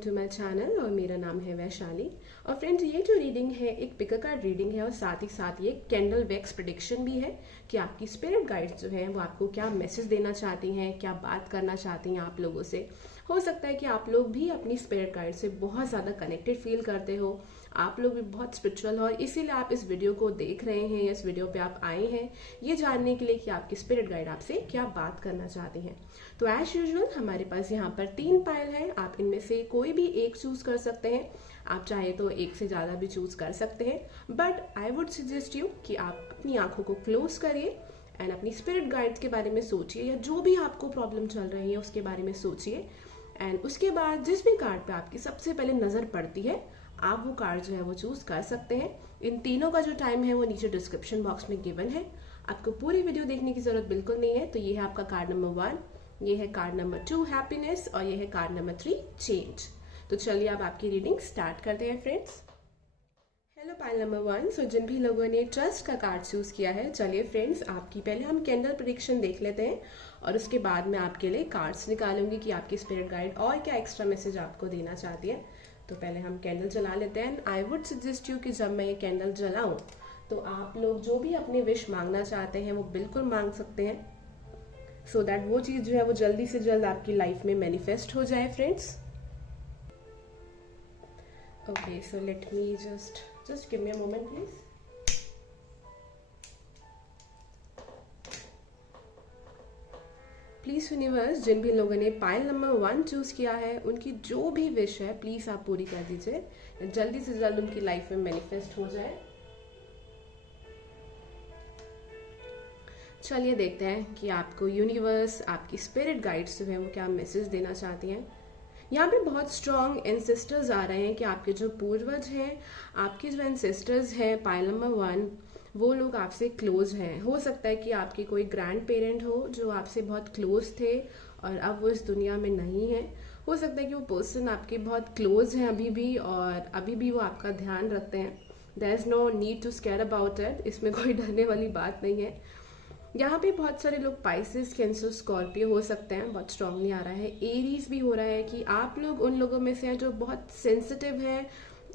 To my channel और मेरा नाम है वैशाली। और फ्रेंड्स, ये जो रीडिंग है एक पिकर कार्ड रीडिंग है और साथ ही साथ ये कैंडल वैक्स प्रेडिक्शन भी है कि आपकी स्पिरिट गाइड्स जो हैं वो आपको क्या मैसेज देना चाहती हैं, क्या बात करना चाहती हैं आप लोगों से। हो सकता है कि आप लोग भी अपनी स्पिरिट गाइड से बहुत ज़्यादा कनेक्टेड फील करते हो, आप लोग भी बहुत स्पिरिचुअल हो और इसीलिए आप इस वीडियो को देख रहे हैं, इस वीडियो पे आप आए हैं ये जानने के लिए कि आपकी स्पिरिट गाइड आपसे क्या बात करना चाहती हैं। तो एज यूजुअल हमारे पास यहाँ पर 3 पायल हैं, आप इनमें से कोई भी एक चूज कर सकते हैं। आप चाहे तो एक से ज़्यादा भी चूज कर सकते हैं, but I would suggest you कि आप अपनी आंखों को क्लोज करिए एंड अपनी स्पिरिट गाइड्स के बारे में सोचिए, या जो भी आपको प्रॉब्लम चल रही है उसके बारे में सोचिए। एंड उसके बाद जिस भी कार्ड पे आपकी सबसे पहले नज़र पड़ती है आप वो कार्ड जो है वो चूज कर सकते हैं। इन तीनों का जो टाइम है वो नीचे डिस्क्रिप्शन बॉक्स में गिवन है, आपको पूरी वीडियो देखने की जरूरत बिल्कुल नहीं है। तो ये है आपका कार्ड नंबर 1, ये है कार्ड नंबर 2 हैप्पीनेस और ये है कार्ड नंबर 3 चेंज। तो चलिए अब आपकी रीडिंग स्टार्ट करते हैं फ्रेंड्स। Hello pile number 1। सो जिन भी लोगों ने ट्रस्ट का कार्ड चूज किया है, चलिए फ्रेंड्स आपकी पहले हम कैंडल प्रेडिक्शन देख लेते हैं और उसके बाद मैं आपके लिए कार्ड्स निकालूंगी कि आपकी स्पिरिट गाइड और क्या एक्स्ट्रा मैसेज आपको देना चाहती है। तो पहले हम कैंडल जला लेते हैं। आई वुड सजेस्ट यू कि जब मैं ये कैंडल जलाऊं तो आप लोग जो भी अपनी विश मांगना चाहते हैं वो बिल्कुल मांग सकते हैं, सो दैट वो चीज जो है वो जल्दी से जल्द आपकी लाइफ में मैनिफेस्ट हो जाए friends. Okay, so let me just give me a moment please. Please universe, जिन भी लोगों ने पाइल नंबर 1 चूज किया है उनकी जो भी विश है प्लीज आप पूरी कर दीजिए, जल्दी से जल्द उनकी लाइफ में मैनिफेस्ट हो जाए। चलिए देखते हैं कि आपको यूनिवर्स, आपकी स्पिरिट गाइड्स जो है वो क्या मैसेज देना चाहती हैं। यहाँ पे बहुत स्ट्रॉन्ग एंसेस्टर्स आ रहे हैं कि आपके जो पूर्वज हैं, आपके जो एंसेस्टर्स हैं पाइल नंबर 1, वो लोग आपसे क्लोज हैं। हो सकता है कि आपके कोई ग्रैंड पेरेंट हो जो आपसे बहुत क्लोज थे और अब वो इस दुनिया में नहीं है। हो सकता है कि वो पर्सन आपके बहुत क्लोज हैं अभी भी और अभी भी वो आपका ध्यान रखते हैं। There is no need to scare about it, इसमें कोई डरने वाली बात नहीं है। यहाँ पे बहुत सारे लोग पाइसेस, कैंसर, स्कॉर्पियो हो सकते हैं, बहुत स्ट्रांगली आ रहा है। एरीज भी हो रहा है कि आप लोग उन लोगों में से हैं जो बहुत सेंसिटिव हैं,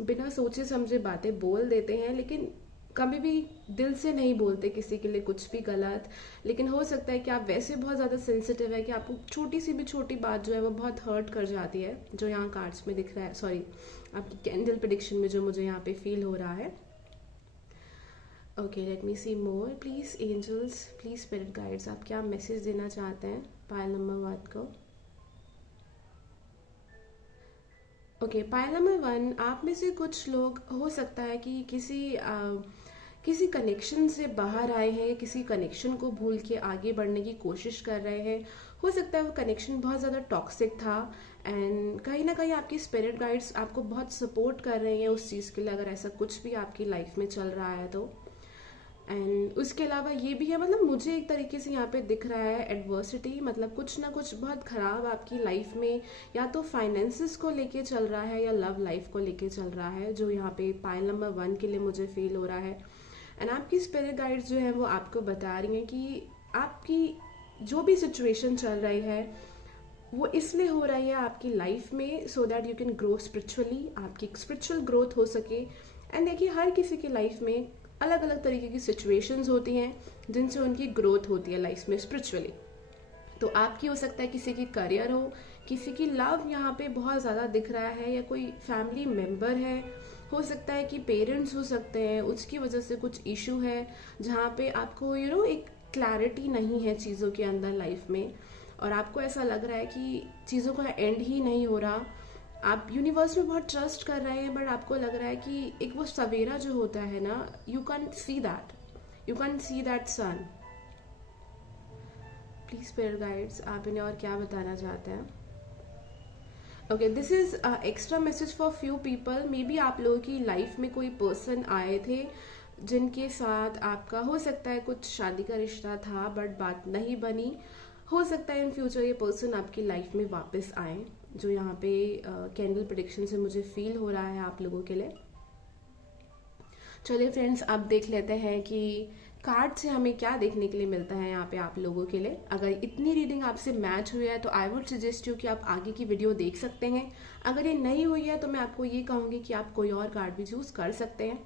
बिना सोचे समझे बातें बोल देते हैं, लेकिन कभी भी दिल से नहीं बोलते किसी के लिए कुछ भी गलत। लेकिन हो सकता है कि आप वैसे बहुत ज़्यादा सेंसिटिव है कि आपको छोटी सी भी छोटी बात जो है वो बहुत हर्ट कर जाती है, जो यहाँ कार्ड्स में दिख रहा है, सॉरी आपकी कैंडल प्रेडिक्शन में जो मुझे यहाँ पे फील हो रहा है। Okay, let me see more. Please angels, please spirit guides, आप क्या मैसेज देना चाहते हैं पायल नंबर 1 को। ओके, पायल नंबर 1, आप में से कुछ लोग हो सकता है कि किसी कनेक्शन से बाहर आए हैं, किसी कनेक्शन को भूल के आगे बढ़ने की कोशिश कर रहे हैं। हो सकता है वो कनेक्शन बहुत ज़्यादा टॉक्सिक था एंड कहीं ना कहीं आपकी स्पिरिट गाइड्स आपको बहुत सपोर्ट कर रही हैं उस चीज़ के लिए, अगर ऐसा कुछ भी आपकी लाइफ में चल रहा है तो। एंड उसके अलावा ये भी है, मतलब मुझे एक तरीके से यहाँ पे दिख रहा है एडवर्सिटी, मतलब कुछ ना कुछ बहुत खराब आपकी लाइफ में या तो फाइनेंसिस को लेके चल रहा है या लव लाइफ को लेके चल रहा है, जो यहाँ पे पाइल नंबर 1 के लिए मुझे फील हो रहा है। एंड आपकी स्पिरिट गाइड्स जो है वो आपको बता रही हैं कि आपकी जो भी सिचुएशन चल रही है वो इसलिए हो रही है आपकी लाइफ में, so that you can grow spiritually, आपकी स्पिरिचुअल ग्रोथ हो सके। एंड देखिए, हर किसी की लाइफ में अलग अलग तरीके की सिचुएशंस होती हैं जिनसे उनकी ग्रोथ होती है लाइफ में स्पिरिचुअली। तो आपकी हो सकता है किसी की करियर हो, किसी की लव यहाँ पे बहुत ज़्यादा दिख रहा है, या कोई फैमिली मेम्बर है, हो सकता है कि पेरेंट्स हो सकते हैं, उसकी वजह से कुछ इशू है जहाँ पे आपको एक क्लैरिटी नहीं है चीज़ों के अंदर लाइफ में, और आपको ऐसा लग रहा है कि चीज़ों का एंड ही नहीं हो रहा। आप यूनिवर्स में बहुत ट्रस्ट कर रहे हैं, बट आपको लग रहा है कि एक वो सवेरा जो होता है ना, you can see that sun. Please spirit guides, आप इन्हें और क्या बताना चाहते हैं। Okay, this is extra message for few people. Maybe आप लोगों की लाइफ में कोई पर्सन आए थे जिनके साथ आपका हो सकता है कुछ शादी का रिश्ता था बट बात नहीं बनी। हो सकता है इन फ्यूचर ये पर्सन आपकी लाइफ में वापस आए, जो यहाँ पे कैंडल प्रेडिक्शन से मुझे फील हो रहा है आप लोगों के लिए। चलिए फ्रेंड्स, अब देख लेते हैं कि कार्ड से हमें क्या देखने के लिए मिलता है यहाँ पे आप लोगों के लिए। अगर इतनी रीडिंग आपसे मैच हुई है तो आई वुड सजेस्ट यू कि आप आगे की वीडियो देख सकते हैं। अगर ये नहीं हुई है तो मैं आपको ये कहूँगी कि आप कोई और कार्ड भी चूज कर सकते हैं।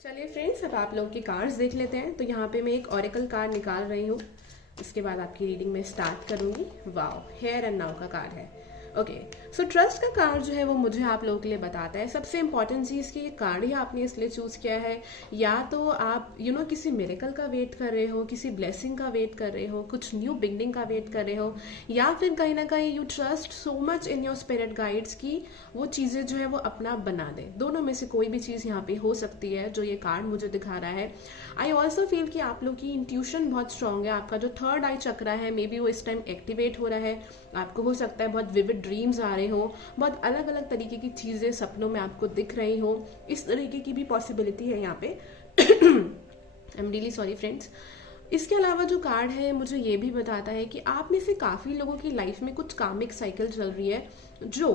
चलिए फ्रेंड्स, अब आप लोगों के कार्ड्स देख लेते हैं। तो यहाँ पे मैं एक ऑरेकल कार्ड निकाल रही हूँ, इसके बाद आपकी रीडिंग में स्टार्ट करूंगी। वाओ, हियर एंड नाउ का कार्ड है। ओके, सो ट्रस्ट का कार्ड जो है वो मुझे आप लोगों के लिए बताता है सबसे इंपॉर्टेंट चीज़ कि ये कार्ड ही आपने इसलिए चूज किया है, या तो आप किसी मिरेकल का वेट कर रहे हो, किसी ब्लेसिंग का वेट कर रहे हो, कुछ न्यू बिगनिंग का वेट कर रहे हो, या फिर कहीं ना कहीं you trust so much in your spirit guides की वो चीज़ें जो है वो अपना बना दे। दोनों में से कोई भी चीज़ यहाँ पे हो सकती है जो ये कार्ड मुझे दिखा रहा है। आई ऑल्सो फील कि आप लोग की इंट्यूशन बहुत स्ट्रांग है। आपका जो थर्ड आई चक्रा है मे बी वो इस टाइम एक्टिवेट हो रहा है। आपको हो सकता है बहुत विविड ड्रीम्स आ रहे हो, बहुत अलग अलग तरीके की चीजें सपनों में आपको दिख रही हो, इस तरीके की भी पॉसिबिलिटी है यहाँ पे। I am really sorry friends. इसके अलावा जो कार्ड है मुझे ये भी बताता है कि आप में से काफी लोगों की लाइफ में कुछ कार्मिक साइकिल चल रही है, जो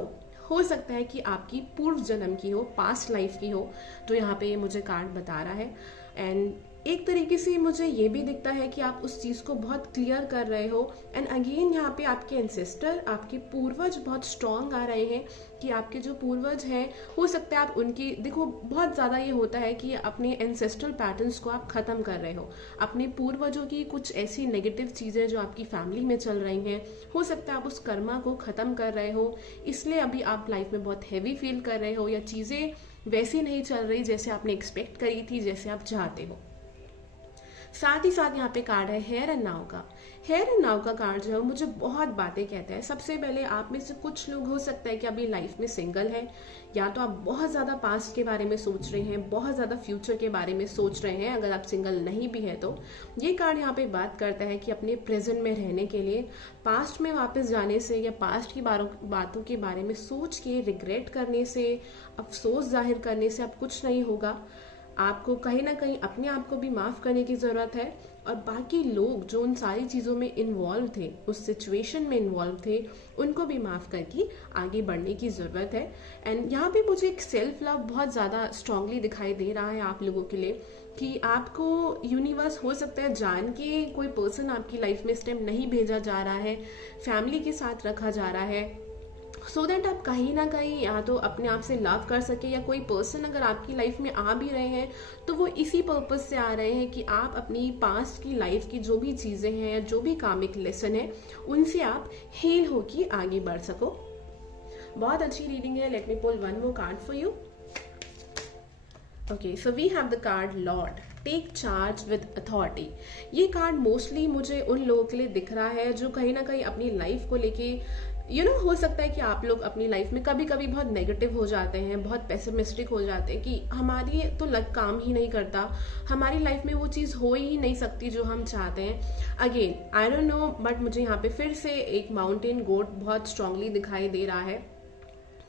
हो सकता है कि आपकी पूर्व जन्म की हो, पास्ट लाइफ की हो, जो यहाँ पे ये मुझे कार्ड बता रहा है। एंड एक तरीके से मुझे ये भी दिखता है कि आप उस चीज को बहुत क्लियर कर रहे हो। एंड अगेन यहाँ पे आपके एंसेस्टर, आपके पूर्वज बहुत स्ट्रांग आ रहे हैं कि आपके जो पूर्वज हैं हो सकता है आप उनकी, देखो बहुत ज्यादा ये होता है कि अपने एंसेस्ट्रल पैटर्न्स को आप खत्म कर रहे हो, अपने पूर्वजों की कुछ ऐसी नेगेटिव चीजें जो आपकी फैमिली में चल रही हैं, हो सकता है आप उस कर्मा को खत्म कर रहे हो, इसलिए अभी आप लाइफ में बहुत हैवी फील कर रहे हो, या चीजें वैसी नहीं चल रही जैसे आपने एक्सपेक्ट करी थी, जैसे आप चाहते हो। साथ ही साथ यहाँ पे कार्ड है हेयर एंड नाउ का। हेयर एंड नाउ का कार्ड जो है मुझे बहुत बातें कहता है। सबसे पहले आप में से कुछ लोग हो सकता है कि अभी लाइफ में सिंगल है, या तो आप बहुत ज्यादा पास्ट के बारे में सोच रहे हैं, बहुत ज्यादा फ्यूचर के बारे में सोच रहे हैं। अगर आप सिंगल नहीं भी है तो ये कार्ड यहाँ पे बात करता है कि अपने प्रेजेंट में रहने के लिए पास्ट में वापस जाने से, या पास्ट की बातों के बारे में सोच के रिग्रेट करने से, अफसोस जाहिर करने से अब कुछ नहीं होगा। आपको कहीं ना कहीं अपने आप को भी माफ करने की जरूरत है, और बाकी लोग जो उन सारी चीजों में इन्वॉल्व थे, उस सिचुएशन में इन्वॉल्व थे, उनको भी माफ करके आगे बढ़ने की जरूरत है। एंड यहाँ पे मुझे एक सेल्फ लव बहुत ज्यादा स्ट्रांगली दिखाई दे रहा है आप लोगों के लिए, कि आपको यूनिवर्स हो सकता है जान के कोई पर्सन आपकी लाइफ में इस टाइम नहीं भेजा जा रहा है, फैमिली के साथ रखा जा रहा है, सो दैट आप कहीं ना कहीं या तो अपने आप से लव कर सके, या कोई पर्सन अगर आपकी लाइफ में आ भी रहे हैं तो वो इसी पर्पज से आ रहे हैं कि आप अपनी पास्ट की लाइफ की जो भी चीजें हैं या जो भी कामिक लेसन है उनसे आप हील होके आगे बढ़ सको। बहुत अच्छी रीडिंग है। Let me pull one more card for you. Okay, so we have the card lord, take charge with authority. ये कार्ड मोस्टली मुझे उन लोगों के लिए दिख रहा है जो कहीं ना कहीं अपनी लाइफ को लेके हो सकता है कि आप लोग अपनी लाइफ में कभी कभी बहुत नेगेटिव हो जाते हैं, बहुत पेसिमिस्टिक हो जाते हैं कि हमारी तो लक काम ही नहीं करता, हमारी लाइफ में वो चीज़ हो ही नहीं सकती जो हम चाहते हैं। Again I don't no, but मुझे यहाँ पे फिर से एक माउंटेन गोट बहुत स्ट्रांगली दिखाई दे रहा है,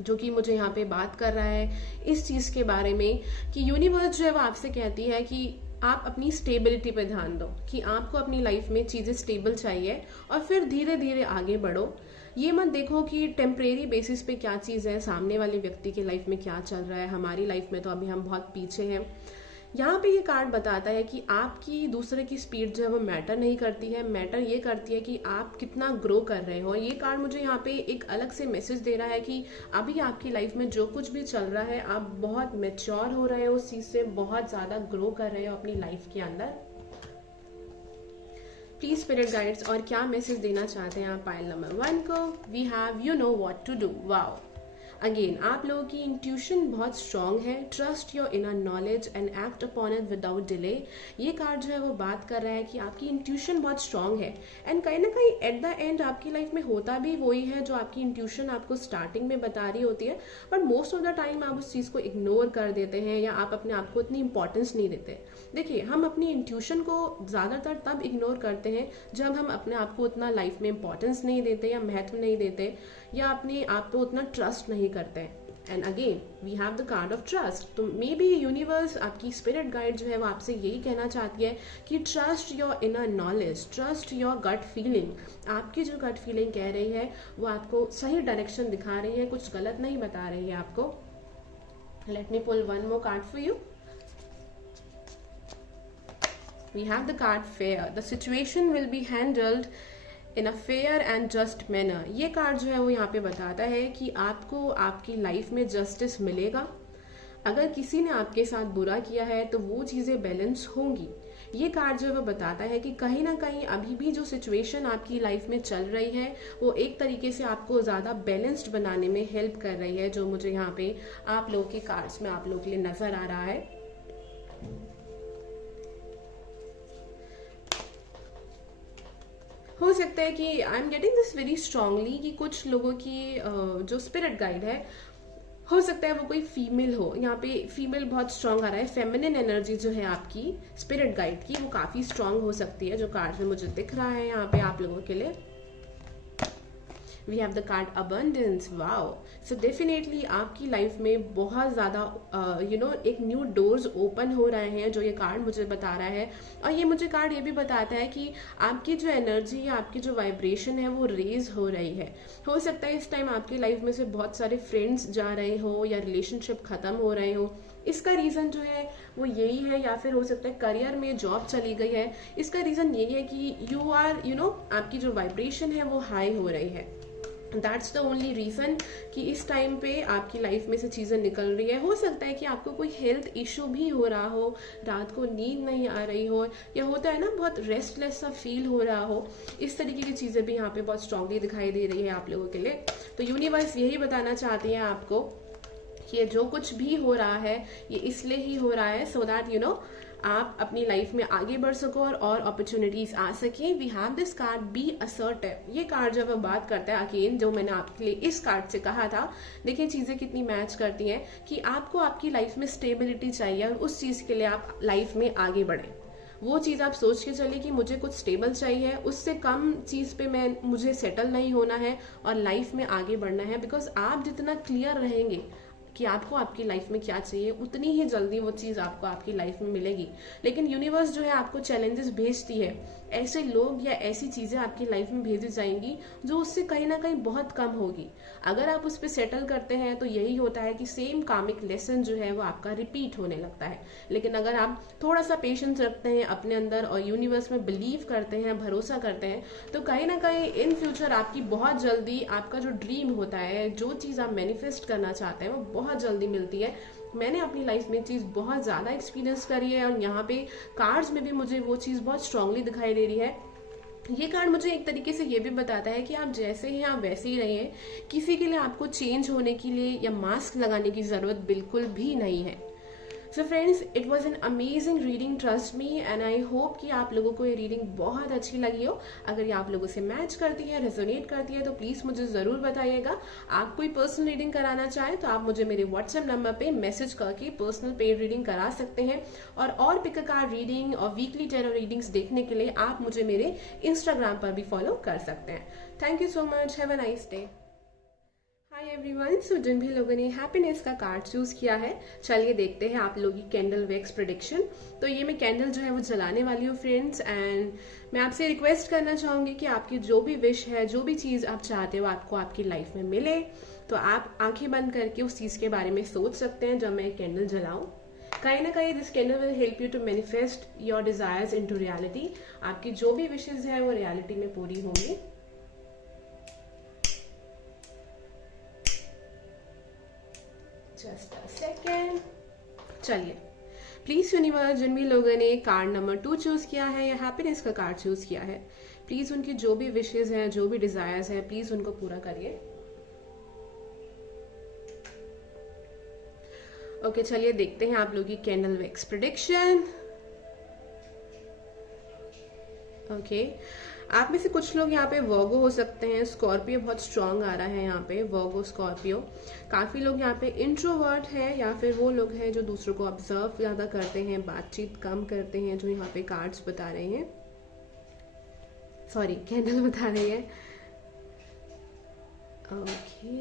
जो कि मुझे यहाँ पे बात कर रहा है इस चीज़ के बारे में कि यूनिवर्स जो है वो आपसे कहती है कि आप अपनी स्टेबिलिटी पे ध्यान दो, कि आपको अपनी लाइफ में चीज़ें स्टेबल चाहिए और फिर धीरे धीरे आगे बढ़ो। ये मत देखो कि टेम्परेरी बेसिस पे क्या चीज़ है, सामने वाले व्यक्ति की लाइफ में क्या चल रहा है, हमारी लाइफ में तो अभी हम बहुत पीछे हैं। यहाँ पे ये कार्ड बताता है कि आपकी दूसरे की स्पीड जो है वो मैटर नहीं करती है, मैटर ये करती है कि आप कितना ग्रो कर रहे हो। ये कार्ड मुझे यहाँ पे एक अलग से मैसेज दे रहा है कि अभी आपकी लाइफ में जो कुछ भी चल रहा है आप बहुत मैच्योर हो रहे हो, उस चीज से बहुत ज्यादा ग्रो कर रहे हो अपनी लाइफ के अंदर। प्लीज स्पिरिट गाइड्स और क्या मैसेज देना चाहते हैं आप पाइल नंबर 1 को। We have you know what to do. Wow, again आप लोगों की इंट्यूशन बहुत स्ट्रांग है। Trust your inner knowledge and act upon it without delay. ये कार्ड जो है वो बात कर रहा है कि आपकी इंट्यूशन बहुत स्ट्रांग है, एंड कहीं ना कहीं एट द एंड आपकी लाइफ में होता भी वही है जो आपकी इंट्यूशन आपको स्टार्टिंग में बता रही होती है, but most of the time आप उस चीज़ को इग्नोर कर देते हैं, या आप अपने आप को इतनी इंपॉर्टेंस नहीं देते। देखिए, हम अपनी इंट्यूशन को ज़्यादातर तब इग्नोर करते हैं जब हम अपने आप को उतना लाइफ में इंपॉर्टेंस नहीं देते, या महत्व नहीं देते, या अपने आप पे उतना ट्रस्ट नहीं करते हैं। And again we have the card of trust. तो मे बी यूनिवर्स, आपकी स्पिरिट गाइड जो है वो आपसे यही कहना चाहती है कि trust your inner knowledge, trust your gut feeling. आपकी जो गट फीलिंग कह रही है वो आपको सही डायरेक्शन दिखा रही है, कुछ गलत नहीं बता रही है आपको। Let me pull one more card for you. We have the card fair. The situation will be handled in a fair and just manner. ये कार्ड जो है वो यहाँ पे बताता है कि आपको आपकी लाइफ में जस्टिस मिलेगा। अगर किसी ने आपके साथ बुरा किया है तो वो चीजें बैलेंस होंगी। ये कार्ड जो है वो बताता है कि कहीं ना कहीं अभी भी जो सिचुएशन आपकी लाइफ में चल रही है वो एक तरीके से आपको ज्यादा बैलेंस्ड बनाने में हेल्प कर रही है, जो मुझे यहाँ पे आप लोगों के कार्ड्स में आप लोगों के लिए नजर आ रहा है। हो सकता है कि I am getting this very strongly कि कुछ लोगों की जो स्पिरिट गाइड है, हो सकता है वो कोई फीमेल हो। यहाँ पे फीमेल बहुत स्ट्रांग आ रहा है। फेमिनिन एनर्जी जो है आपकी स्पिरिट गाइड की वो काफी स्ट्रांग हो सकती है, जो कार्ड में मुझे दिख रहा है यहाँ पे आप लोगों के लिए। We have the card abundance. Wow, so definitely आपकी लाइफ में बहुत ज्यादा एक न्यू डोर्स ओपन हो रहे हैं, जो ये कार्ड मुझे बता रहा है। और ये मुझे कार्ड ये भी बताता है कि आपकी जो एनर्जी है, आपकी जो वाइब्रेशन है वो रेज हो रही है। हो सकता है इस टाइम आपकी लाइफ में से बहुत सारे फ्रेंड्स जा रहे हो या रिलेशनशिप खत्म हो रहे हो। इसका रीजन जो है वो यही है, या फिर हो सकता है करियर में जॉब चली गई है। इसका रीजन यही है कि यू आर आपकी जो वाइब्रेशन है वो हाई हो रही है। दैट्स द ओनली रीजन कि इस टाइम पे आपकी लाइफ में से चीजें निकल रही है। हो सकता है कि आपको कोई हेल्थ इश्यू भी हो रहा हो, रात को नींद नहीं आ रही हो, या होता है ना बहुत रेस्टलेस सा फील हो रहा हो। इस तरीके की चीजें भी यहाँ पे बहुत स्ट्रांगली दिखाई दे रही है आप लोगों के लिए। तो यूनिवर्स यही बताना चाहती है आपको कि ये जो कुछ भी हो रहा है ये इसलिए ही हो रहा है, सो दैट आप अपनी लाइफ में आगे बढ़ सको और अपॉर्चुनिटीज आ सके। We have this card be assertive. ये कार्ड जब बात करता है अगेन, जो मैंने आपके लिए इस कार्ड से कहा था, देखिए चीजें कितनी मैच करती हैं कि आपको आपकी लाइफ में स्टेबिलिटी चाहिए और उस चीज के लिए आप लाइफ में आगे बढ़े। वो चीज आप सोच के चलिए कि मुझे कुछ स्टेबल चाहिए, उससे कम चीज पे मुझे सेटल नहीं होना है और लाइफ में आगे बढ़ना है। बिकॉज आप जितना क्लियर रहेंगे कि आपको आपकी लाइफ में क्या चाहिए, उतनी ही जल्दी वो चीज आपको आपकी लाइफ में मिलेगी। लेकिन यूनिवर्स जो है आपको चैलेंजेस भेजती है, ऐसे लोग या ऐसी चीजें आपकी लाइफ में भेजी जाएंगी जो उससे कहीं ना कहीं बहुत कम होगी। अगर आप उस पर सेटल करते हैं तो यही होता है कि सेम कार्मिक लेसन जो है वो आपका रिपीट होने लगता है। लेकिन अगर आप थोड़ा सा पेशेंस रखते हैं अपने अंदर और यूनिवर्स में बिलीव करते हैं, भरोसा करते हैं, तो कहीं ना कहीं इन फ्यूचर आपकी बहुत जल्दी आपका जो ड्रीम होता है, जो चीज आप मैनिफेस्ट करना चाहते हैं, वो बहुत जल्दी मिलती है। मैंने अपनी लाइफ में चीज बहुत ज्यादा एक्सपीरियंस करी है और यहाँ पे कार्ड्स में भी मुझे वो चीज बहुत स्ट्रांगली दिखाई दे रही है। ये कार्ड मुझे एक तरीके से ये भी बताता है कि आप जैसे हैं आप वैसे ही रहिए, किसी के लिए आपको चेंज होने के लिए या मास्क लगाने की जरूरत बिल्कुल भी नहीं है। So friends, it was an amazing reading, trust me, and I hope कि आप लोगों को ये रीडिंग बहुत अच्छी लगी हो। अगर ये आप लोगों से मैच करती है, रेजोनेट करती है, तो प्लीज मुझे जरूर बताइएगा। आप कोई पर्सनल रीडिंग कराना चाहें तो आप मुझे मेरे व्हाट्सएप नंबर पे मैसेज करके पर्सनल पेड रीडिंग करा सकते हैं। और पिक अ कार्ड रीडिंग और वीकली टैरो रीडिंग्स देखने के लिए आप मुझे मेरे इंस्टाग्राम पर भी फॉलो कर सकते हैं। Thank you so much, have a nice day. Hi everyone, so जिन भी लोगों ने हैप्पीनेस का कार्ड चूज किया है, चलिए देखते हैं आप लोगों की कैंडल वैक्स प्रेडिक्शन। तो ये मैं कैंडल जो है वो जलाने वाली हूँ फ्रेंड्स, एंड मैं आपसे रिक्वेस्ट करना चाहूंगी कि आपकी जो भी विश है, जो भी चीज आप चाहते हो आपको आपकी लाइफ में मिले, तो आप आंखें बंद करके उस चीज के बारे में सोच सकते हैं जब मैं कैंडल जलाऊं। कहीं ना कहीं this candle will help you to manifest your desires into reality. आपकी जो भी विशेज है वो रियलिटी में पूरी होंगी। Just a second. चलिए, प्लीज यूनिवर्स, जिन भी लोगों ने कार्ड नंबर 2 चूज किया है या हैप्पीनेस का कार्ड चूज किया है, प्लीज उनकी जो भी विशेज हैं, जो भी डिजायर्स हैं, प्लीज उनको पूरा करिए। ओके, चलिए देखते हैं आप लोगों की कैंडल वैक्स प्रेडिक्शन। ओके, आप में से कुछ लोग यहाँ पे वर्गो हो सकते हैं। स्कॉर्पियो बहुत स्ट्रांग आ रहा है यहाँ पे, वर्गो स्कॉर्पियो। काफी लोग यहाँ पे इंट्रोवर्ट है, या फिर वो लोग हैं जो दूसरों को ऑब्जर्व ज्यादा करते हैं, बातचीत कम करते हैं, जो यहाँ पे कार्ड्स बता रहे हैं, सॉरी कैंडल बता रही है। ओके,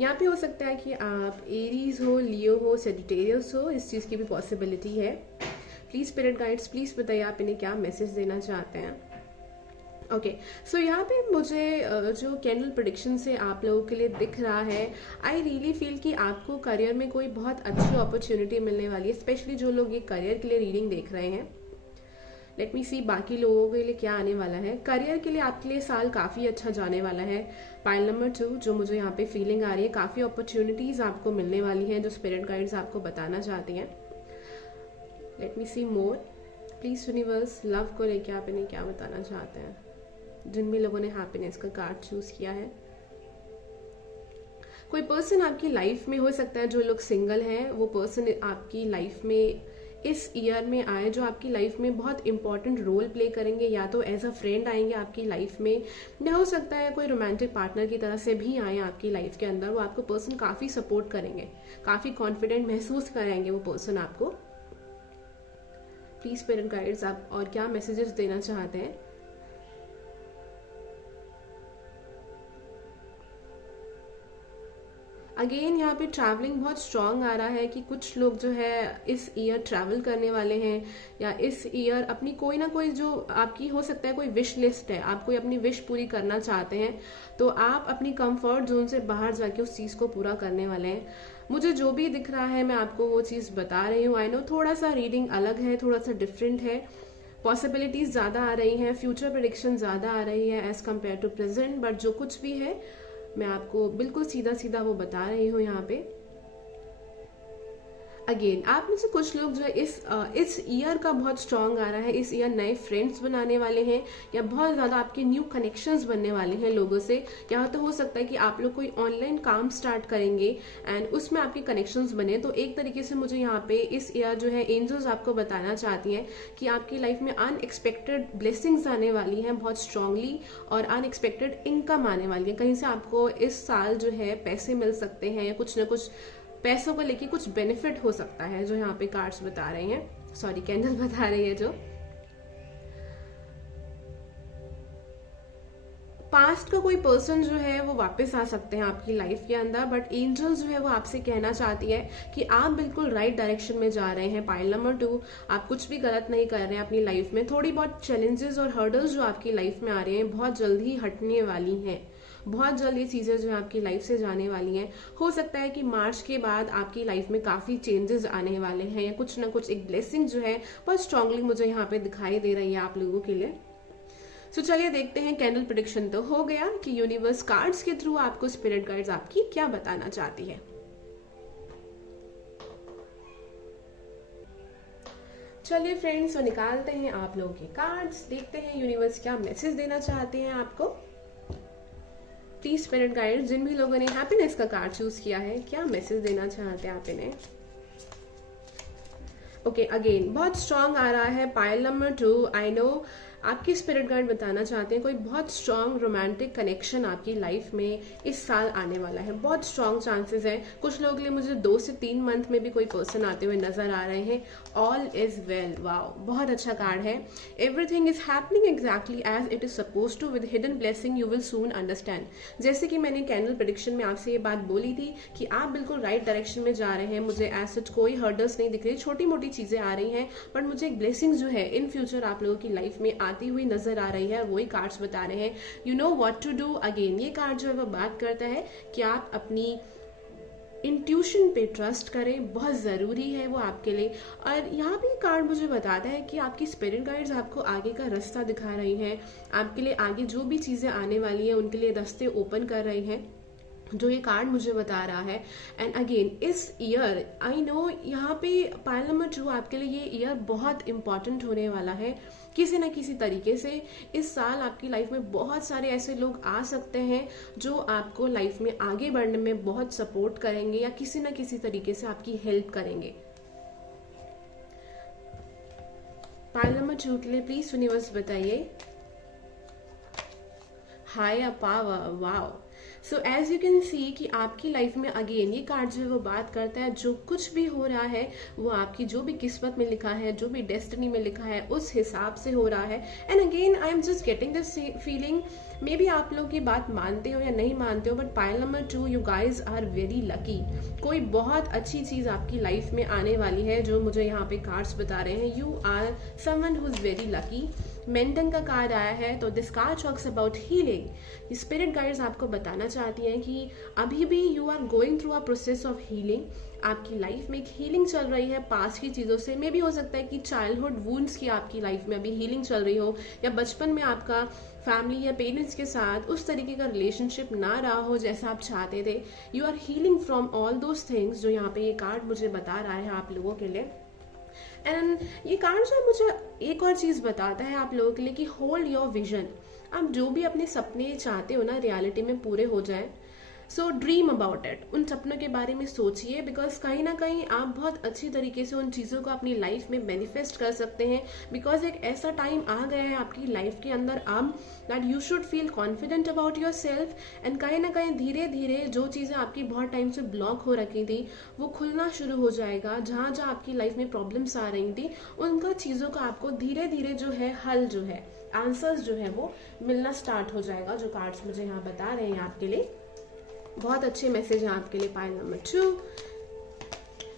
यहाँ पे हो सकता है कि आप एरीज हो, लियो हो, सेजिटेरियस हो, इस चीज की भी पॉसिबिलिटी है। प्लीज स्पिरिट गाइड्स, प्लीज बताइए आप इन्हें क्या मैसेज देना चाहते हैं। ओके, सो यहाँ पे मुझे जो कैंडल प्रेडिक्शन से आप लोगों के लिए दिख रहा है, आई रियली फील कि आपको करियर में कोई बहुत अच्छी अपॉर्चुनिटी मिलने वाली है, स्पेशली जो लोग ये करियर के लिए रीडिंग देख रहे हैं। लेट मी सी बाकी लोगों के लिए क्या आने वाला है। करियर के लिए आपके लिए साल काफ़ी अच्छा जाने वाला है। पाइल नंबर 2 जो मुझे यहाँ पे फीलिंग आ रही है, काफ़ी अपॉर्चुनिटीज़ आपको मिलने वाली हैं जो स्पिरिट गाइड्स आपको बताना चाहती हैं। Let me see more. Please universe, love को लेके आप इन्हें क्या बताना चाहते हैं, जिन भी लोगों ने हैप्पीनेस का कार्ड चूज किया है। कोई पर्सन आपकी लाइफ में हो सकता है, जो लोग सिंगल हैं वो पर्सन आपकी लाइफ में इस ईयर में आए जो आपकी लाइफ में बहुत इंपॉर्टेंट रोल प्ले करेंगे, या तो एज अ फ्रेंड आएंगे आपकी लाइफ में, या हो सकता है कोई रोमांटिक पार्टनर की तरह से भी आए आपकी लाइफ के अंदर। वो आपको पर्सन काफी सपोर्ट करेंगे, काफी कॉन्फिडेंट महसूस कराएंगे वो पर्सन आपको। प्लीज स्पिरिट गाइड्स, आप और क्या मैसेजेस देना चाहते हैं। अगेन यहाँ पे ट्रैवलिंग बहुत स्ट्रांग आ रहा है कि कुछ लोग जो है इस ईयर ट्रैवल करने वाले हैं, या इस ईयर अपनी कोई ना कोई जो आपकी हो सकता है कोई विश लिस्ट है, आप कोई अपनी विश पूरी करना चाहते हैं, तो आप अपनी कंफर्ट जोन से बाहर जाके उस चीज़ को पूरा करने वाले हैं। मुझे जो भी दिख रहा है मैं आपको वो चीज़ बता रही हूँ। आई नो थोड़ा सा रीडिंग अलग है, थोड़ा सा डिफरेंट है, पॉसिबिलिटीज ज़्यादा आ रही हैं, फ्यूचर प्रेडिक्शन ज़्यादा आ रही है as compared to present, but जो कुछ भी है मैं आपको बिल्कुल सीधा सीधा वो बता रही हूँ यहाँ पे। अगेन आप में से कुछ लोग जो है इस ईयर का बहुत स्ट्रांग आ रहा है, इस ईयर नए फ्रेंड्स बनाने वाले हैं, या बहुत ज़्यादा आपके न्यू कनेक्शंस बनने वाले हैं लोगों से। या तो हो सकता है कि आप लोग कोई ऑनलाइन काम स्टार्ट करेंगे एंड उसमें आपके कनेक्शंस बने। तो एक तरीके से मुझे यहाँ पे इस ईयर जो है एंजल्स आपको बताना चाहती हैं कि आपकी लाइफ में अनएक्सपेक्टेड ब्लेसिंग्स आने वाली हैं बहुत स्ट्रांगली, और अनएक्सपेक्टेड इनकम आने वाली है। कहीं से आपको इस साल जो है पैसे मिल सकते हैं, या कुछ ना कुछ पैसों को लेके कुछ बेनिफिट हो सकता है, जो यहाँ पे कार्ड्स बता रहे हैं, सॉरी कैंडल बता रही है। जो पास्ट का कोई पर्सन जो है वो वापस आ सकते हैं आपकी लाइफ के अंदर, बट एंजल जो है वो आपसे कहना चाहती है कि आप बिल्कुल राइट डायरेक्शन में जा रहे हैं। पाइल नंबर 2, आप कुछ भी गलत नहीं कर रहे हैं अपनी लाइफ में। थोड़ी बहुत चैलेंजेस और हर्डल्स जो आपकी लाइफ में आ रहे हैं बहुत जल्द ही हटने वाली हैं, बहुत जल्द ये चीजें जो है आपकी लाइफ से जाने वाली हैं। हो सकता है कि मार्च के बाद आपकी लाइफ में काफी चेंजेस आने वाले हैं, या कुछ ना कुछ एक ब्लेसिंग जो है बहुत स्ट्रांगली मुझे यहाँ पे दिखाई दे रही है आप लोगों के लिए। सो चलिए देखते हैं, कैंडल प्रेडिक्शन तो हो गया कि यूनिवर्स कार्ड्स के थ्रू आपको स्पिरिट गाइड्स आपकी क्या बताना चाहती है। चलिए फ्रेंड्स, तो निकालते हैं आप लोगों के कार्ड्स, देखते हैं यूनिवर्स क्या मैसेज देना चाहते हैं आपको। प्लीज स्पिरिट गाइड, जिन भी लोगों ने हैप्पीनेस का कार्ड चूज किया है, क्या मैसेज देना चाहते हैं आप इन्हें। ओके, अगेन बहुत स्ट्रांग आ रहा है पाइल नंबर 2। आई नो आपकी स्पिरिट गाइड बताना चाहते हैं कोई बहुत स्ट्रांग रोमांटिक कनेक्शन आपकी लाइफ में इस साल आने वाला है। बहुत स्ट्रांग चांसेस है। कुछ लोगों के लिए मुझे 2 से 3 मंथ में भी कोई पर्सन आते हुए नजर आ रहे हैं। ऑल इज वेल, वाओ, बहुत अच्छा कार्ड है। Everything is happening exactly as it is suppose to, with hidden blessing you will soon understand. जैसे कि मैंने कैंडल प्रेडिक्शन में आपसे ये बात बोली थी कि आप बिल्कुल राइट डायरेक्शन में जा रहे हैं। मुझे एज सच कोई हर्डल्स नहीं दिख रही, छोटी मोटी चीजें आ रही हैं, बट मुझे एक ब्लेसिंग जो है इन फ्यूचर आप लोगों की लाइफ में आती हुई नजर आ रही है, और वही कार्ड्स बता रहे हैं you know what to do. Again ये कार्ड जो है वो बात करता है कि आप अपनी इंट्यूशन पे ट्रस्ट करें, बहुत जरूरी है वो आपके लिए। और यहाँ भी कार्ड मुझे बताता है कि आपकी स्पिरिट गाइड्स आपको आगे का रास्ता दिखा रही हैं, आपके लिए आगे जो भी चीजें आने वाली हैं उनके लिए रास्ते ओपन कर रही हैं, जो ये कार्ड मुझे बता रहा है। एंड अगेन इस ईयर आई नो यहाँ पे पाइल नंबर 2 आपके लिए ये ईयर बहुत इंपॉर्टेंट होने वाला है किसी न किसी तरीके से। इस साल आपकी लाइफ में बहुत सारे ऐसे लोग आ सकते हैं जो आपको लाइफ में आगे बढ़ने में बहुत सपोर्ट करेंगे, या किसी न किसी तरीके से आपकी हेल्प करेंगे। पाइल नंबर 2 के लिए प्लीज यूनिवर्स बताइए। Higher power, wow. So as you can see कि आपकी लाइफ में अगेन ये कार्ड जो है वो बात करता है जो कुछ भी हो रहा है वो आपकी जो भी किस्मत में लिखा है, जो भी डेस्टिनी में लिखा है, उस हिसाब से हो रहा है। And again I am just getting this feeling, may be आप लोग की बात मानते हो या नहीं मानते हो, but pile number 2 you guys are very lucky. कोई बहुत अच्छी चीज आपकी लाइफ में आने वाली है, जो मुझे यहाँ पे कार्ड्स बता रहे हैं। You are someone who is very lucky. मेंटन का कार्ड आया है, तो this card talks about healing. Spirit guides आपको बताना चाहती हैं कि अभी भी you are going through a process of healing. आपकी लाइफ में एक हीलिंग चल रही है पास्ट की चीज़ों से। मे भी हो सकता है कि चाइल्डहुड वुंड्स की आपकी लाइफ में अभी हीलिंग चल रही हो, या बचपन में आपका फैमिली या पेरेंट्स के साथ उस तरीके का रिलेशनशिप ना रहा हो जैसा आप चाहते थे। You are healing from all those things, जो यहाँ पे ये कार्ड मुझे बता रहा है आप लोगों के लिए। एंड ये कार्ड जो मुझे एक और चीज़ बताता है आप लोगों के लिए कि होल्ड योर विजन। आप जो भी अपने सपने चाहते हो ना रियलिटी में पूरे हो जाए, सो ड्रीम अबाउट इट। उन सपनों के बारे में सोचिए, बिकॉज कहीं ना कहीं आप बहुत अच्छी तरीके से उन चीज़ों को अपनी लाइफ में मैनिफेस्ट कर सकते हैं। बिकॉज एक ऐसा टाइम आ गया है आपकी लाइफ के अंदर अब that you should feel confident about your self. And कहीं ना कहीं धीरे धीरे जो चीज़ें आपकी बहुत टाइम से ब्लॉक हो रखी थी वो खुलना शुरू हो जाएगा। जहाँ जहाँ आपकी लाइफ में प्रॉब्लम्स आ रही थी उनका चीज़ों का आपको धीरे धीरे जो है हल जो है आंसर्स जो है वो मिलना स्टार्ट हो जाएगा। जो कार्ड्स मुझे यहाँ बता रहे हैं आपके लिए बहुत अच्छे मैसेज हैं आपके लिए। Pile number 2,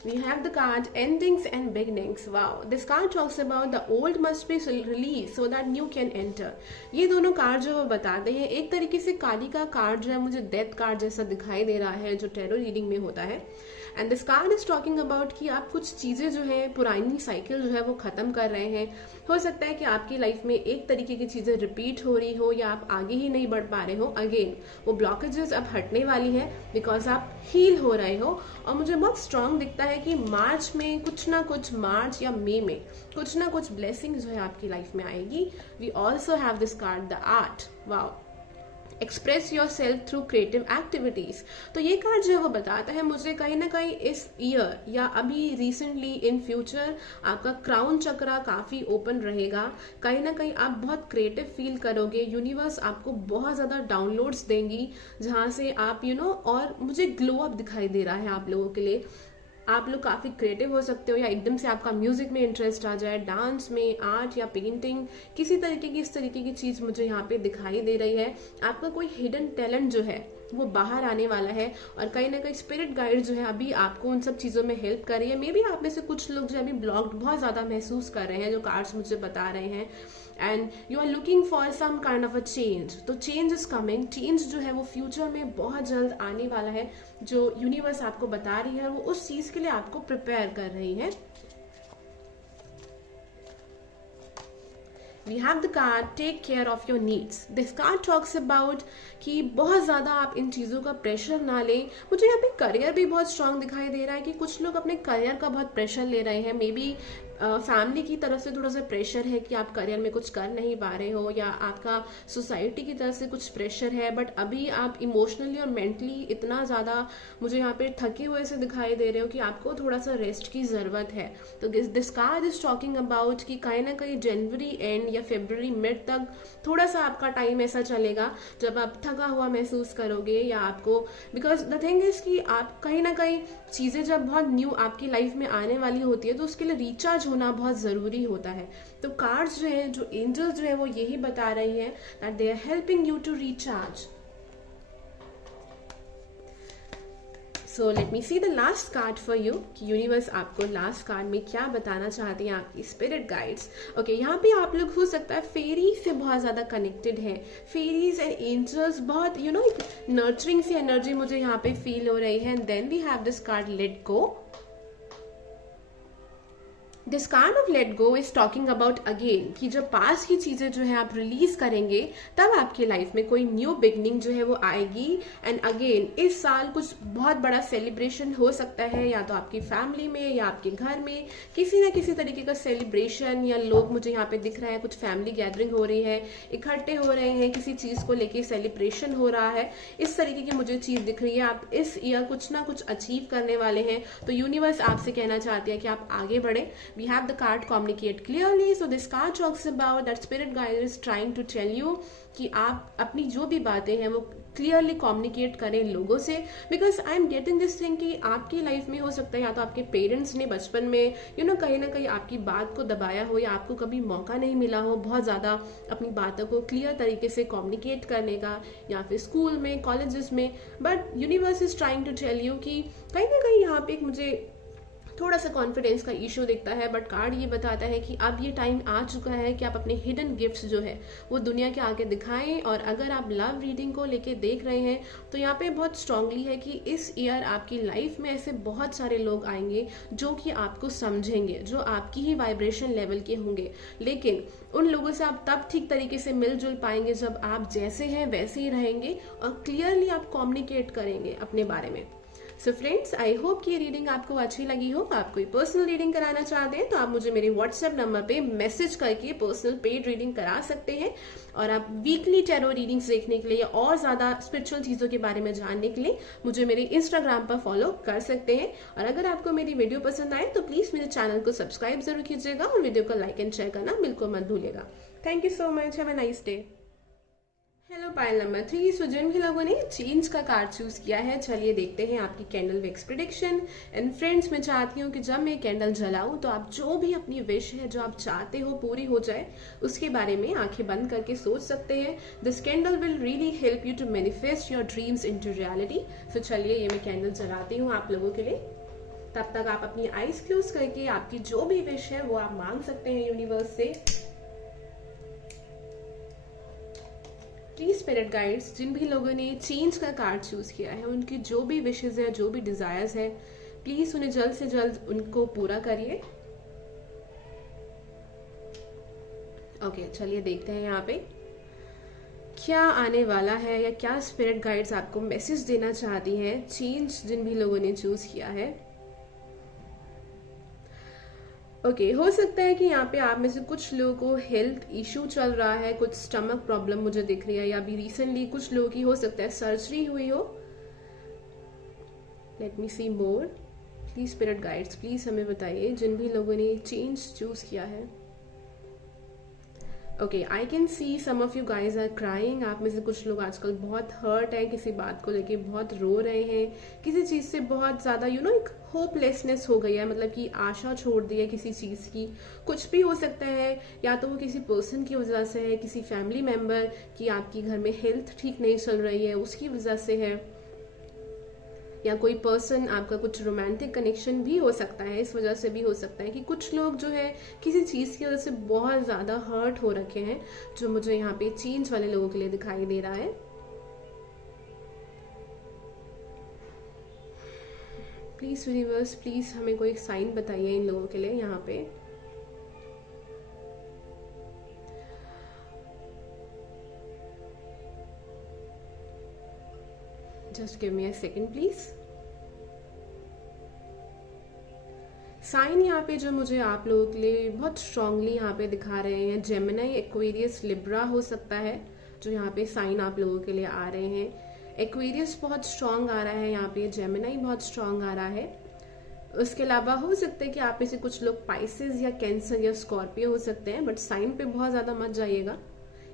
we have the card endings and beginnings. Wow, this card talks about the old must be released so that new can enter. ये दोनों कार्ड जो वो बताते हैं, एक तरीके से काली का कार्ड जो है मुझे डेथ कार्ड जैसा दिखाई दे रहा है जो टैरो रीडिंग में होता है। And this card is talking about कि आप कुछ चीज़ें जो है पुरानी साइकिल जो है वो ख़त्म कर रहे हैं। हो सकता है कि आपकी लाइफ में एक तरीके की चीज़ें रिपीट हो रही हो या आप आगे ही नहीं बढ़ पा रहे हो। अगेन वो ब्लॉकेजेस अब हटने वाली है बिकॉज आप हील हो रहे हो। और मुझे बहुत स्ट्रांग दिखता है कि मार्च में कुछ ना कुछ, मार्च या मई में कुछ ना कुछ ब्लेसिंग जो है आपकी लाइफ में आएगी। We also have this card the art. Wow, express yourself through creative activities. तो ये कार्ड जो है वो बताता है मुझे कहीं ना कहीं इस ईयर या अभी रिसेंटली इन फ्यूचर आपका क्राउन चक्रा काफी ओपन रहेगा। कहीं ना कहीं आप बहुत क्रिएटिव फील करोगे। यूनिवर्स आपको बहुत ज्यादा डाउनलोड्स देंगी जहां से आप और मुझे ग्लो अप दिखाई दे रहा है आप लोगों के लिए। आप लोग काफ़ी क्रिएटिव हो सकते हो, या एकदम से आपका म्यूजिक में इंटरेस्ट आ जाए, डांस में, आर्ट या पेंटिंग, किसी तरीके की इस तरीके की चीज़ मुझे यहाँ पे दिखाई दे रही है। आपका कोई हिडन टैलेंट जो है वो बाहर आने वाला है। और कहीं ना कहीं स्पिरिट गाइड जो है अभी आपको उन सब चीज़ों में हेल्प कर रही है। मे बी आप में से कुछ लोग जो अभी ब्लॉक्ड बहुत ज़्यादा महसूस कर रहे हैं, जो कार्ड्स मुझे बता रहे हैं। And you are looking for some kind of a change. तो चेंज इज कमिंग। चेंज जो है वो फ्यूचर में बहुत जल्द आने वाला है, जो यूनिवर्स आपको बता रही है। वो उस चीज़ के लिए आपको प्रिपेयर कर रही है। We have the card take care of your needs. This card talks about कि बहुत ज़्यादा आप इन चीज़ों का प्रेशर ना लें। मुझे यहाँ पे करियर भी बहुत स्ट्रांग दिखाई दे रहा है कि कुछ लोग अपने करियर का बहुत प्रेशर ले रहे हैं। मे बी फैमिली की तरफ से थोड़ा सा प्रेशर है कि आप करियर में कुछ कर नहीं पा रहे हो, या आपका सोसाइटी की तरफ से कुछ प्रेशर है। बट अभी आप इमोशनली और मेंटली इतना ज़्यादा मुझे यहाँ पे थके हुए से दिखाई दे रहे हो कि आपको थोड़ा सा रेस्ट की ज़रूरत है। तो this card is talking about कि कहीं ना कहीं जनवरी एंड या फरवरी मिड तक थोड़ा सा आपका टाइम ऐसा चलेगा जब आप थका हुआ महसूस करोगे, या आपको बिकॉज द थिंग इज कि आप कहीं ना कहीं चीज़ें जब बहुत न्यू आपकी लाइफ में आने वाली होती है तो उसके लिए रिचार्ज होना बहुत ज़रूरी होता है। तो कार्ड्स जो है, जो एंजल्स जो है वो यही बता रही है that they are helping you to recharge. So let me see the last card for you कि यूनिवर्स आपको लास्ट कार्ड में क्या बताना चाहती हैं आपकी स्पिरिट गाइड्स। ओके, यहाँ पे आप लोग हो सकता है फेरी से बहुत ज़्यादा कनेक्टेड है। फेरीज एंड एंजल्स बहुत एक नर्चरिंग सी एनर्जी मुझे यहाँ पे फील हो रही है। And then we have this card let go. This card of let go is talking about again कि जब पास की चीज़ें जो है आप रिलीज करेंगे तब आपकी लाइफ में कोई न्यू बिगनिंग जो है वो आएगी। एंड अगेन इस साल कुछ बहुत बड़ा सेलिब्रेशन हो सकता है, या तो आपकी फैमिली में या आपके घर में किसी न किसी तरीके का सेलिब्रेशन, या लोग मुझे यहाँ पे दिख रहा है कुछ फैमिली गैदरिंग हो रही है, इकट्ठे हो रहे हैं, किसी चीज़ को लेके सेलिब्रेशन हो रहा है। इस तरीके की मुझे चीज़ दिख रही है। आप इस ईयर कुछ ना कुछ अचीव करने वाले हैं। तो यूनिवर्स आपसे कहना चाहती है कि आप आगे बढ़े। We have the card communicate clearly. So this card talks about that spirit guide is trying to tell you कि आप अपनी जो भी बातें हैं वो क्लियरली कम्युनिकेट करें लोगों से। Because I am getting this thing कि आपकी लाइफ में हो सकता है या तो आपके पेरेंट्स ने बचपन में कहीं ना कहीं आपकी बात को दबाया हो, या आपको कभी मौका नहीं मिला हो बहुत ज़्यादा अपनी बातों को क्लियर तरीके से कम्युनिकेट करने का, या फिर स्कूल में, कॉलेजेस में। But universe is trying to tell you कि कहीं ना कहीं यहाँ पे एक मुझे थोड़ा सा कॉन्फिडेंस का इशू दिखता है, बट कार्ड ये बताता है कि अब ये टाइम आ चुका है कि आप अपने हिडन गिफ्ट्स जो है वो दुनिया के आगे दिखाएं। और अगर आप लव रीडिंग को लेके देख रहे हैं तो यहाँ पे बहुत स्ट्रांगली है कि इस ईयर आपकी लाइफ में ऐसे बहुत सारे लोग आएंगे जो कि आपको समझेंगे, जो आपकी ही वाइब्रेशन लेवल के होंगे, लेकिन उन लोगों से आप तब ठीक तरीके से मिलजुल पाएंगे जब आप जैसे हैं वैसे ही रहेंगे और क्लियरली आप कम्युनिकेट करेंगे अपने बारे में। सो फ्रेंड्स, आई होप कि ये रीडिंग आपको अच्छी लगी हो। आप कोई पर्सनल रीडिंग कराना चाहते हैं तो आप मुझे मेरे व्हाट्सएप नंबर पे मैसेज करके पर्सनल पेड रीडिंग करा सकते हैं। और आप वीकली टैरो रीडिंग्स देखने के लिए और ज्यादा स्पिरिचुअल चीजों के बारे में जानने के लिए मुझे मेरे इंस्टाग्राम पर फॉलो कर सकते हैं। और अगर आपको मेरी वीडियो पसंद आए तो प्लीज मेरे चैनल को सब्सक्राइब जरूर कीजिएगा और वीडियो को लाइक एंड शेयर करना बिल्कुल मत भूलिएगा। Thank you so much, have a nice day. Hello, pile number 3। सो जिन भी लोगों ने चेंज का कार्ड चूज किया है, चलिए देखते हैं आपकी candle wicks prediction. And friends, मैं चाहती हूँ कि जब मैं कैंडल जलाऊं तो आप जो भी अपनी विश है, जो आप चाहते हो पूरी हो जाए, उसके बारे में आंखें बंद करके सोच सकते हैं। This candle will really help you to manifest your dreams into reality. So चलिए, ये मैं कैंडल जलाती हूँ आप लोगों के लिए। तब तक आप अपनी आईज क्लोज करके आपकी जो भी विश है वो आप मांग सकते हैं यूनिवर्स से। प्लीज स्पिरिट गाइड्स, जिन भी लोगों ने चेंज का कार्ड चूज किया है, उनकी जो भी विशेज है, जो भी डिजायर्स है, प्लीज उन्हें जल्द से जल्द उनको पूरा करिए। ओके, चलिए देखते हैं यहाँ पे क्या आने वाला है या क्या स्पिरिट गाइड्स आपको मैसेज देना चाहती हैं चेंज जिन भी लोगों ने चूज किया है। ओके, हो सकता है कि यहाँ पे आप में से कुछ लोगों को हेल्थ इश्यू चल रहा है, कुछ स्टमक प्रॉब्लम मुझे दिख रही है, या अभी रिसेंटली कुछ लोगों की हो सकता है सर्जरी हुई हो। Let me see more. Please spirit guides, please हमें बताइए जिन भी लोगों ने चेंज चूज किया है। Okay, I can see some of you guys are crying. आप में से कुछ लोग आजकल बहुत हर्ट है, किसी बात को लेके बहुत रो रहे हैं, किसी चीज से बहुत ज्यादा एक होपलेसनेस हो गई है, मतलब कि आशा छोड़ दी है किसी चीज की। कुछ भी हो सकता है, या तो वो किसी पर्सन की वजह से है, किसी फैमिली मेंबर की आपकी घर में हेल्थ ठीक नहीं चल रही है उसकी वजह से है, या कोई पर्सन आपका कुछ रोमांटिक कनेक्शन भी हो सकता है, इस वजह से भी हो सकता है कि कुछ लोग जो है किसी चीज की वजह से बहुत ज्यादा हर्ट हो रखे हैं, जो मुझे यहाँ पे चेंज वाले लोगों के लिए दिखाई दे रहा है। प्लीज यूनिवर्स, प्लीज हमें कोई साइन बताइए इन लोगों के लिए यहाँ पे। Just give me a second please. Sign यहाँ पे जो मुझे आप लोगों के लिए बहुत स्ट्रांगली यहाँ पे दिखा रहे हैं, जेमिनी, एक्वेरियस, लिब्रा हो सकता है जो यहाँ पे साइन आप लोगों के लिए आ रहे हैं। एक्वेरियस बहुत स्ट्रांग आ रहा है यहाँ पे, जेमिनी बहुत स्ट्रांग आ रहा है। उसके अलावा हो सकता है कि आप में से कुछ लोग पाइसेस या कैंसर या स्कॉर्पियो हो सकते हैं, बट साइन पे बहुत ज्यादा मत जाइएगा।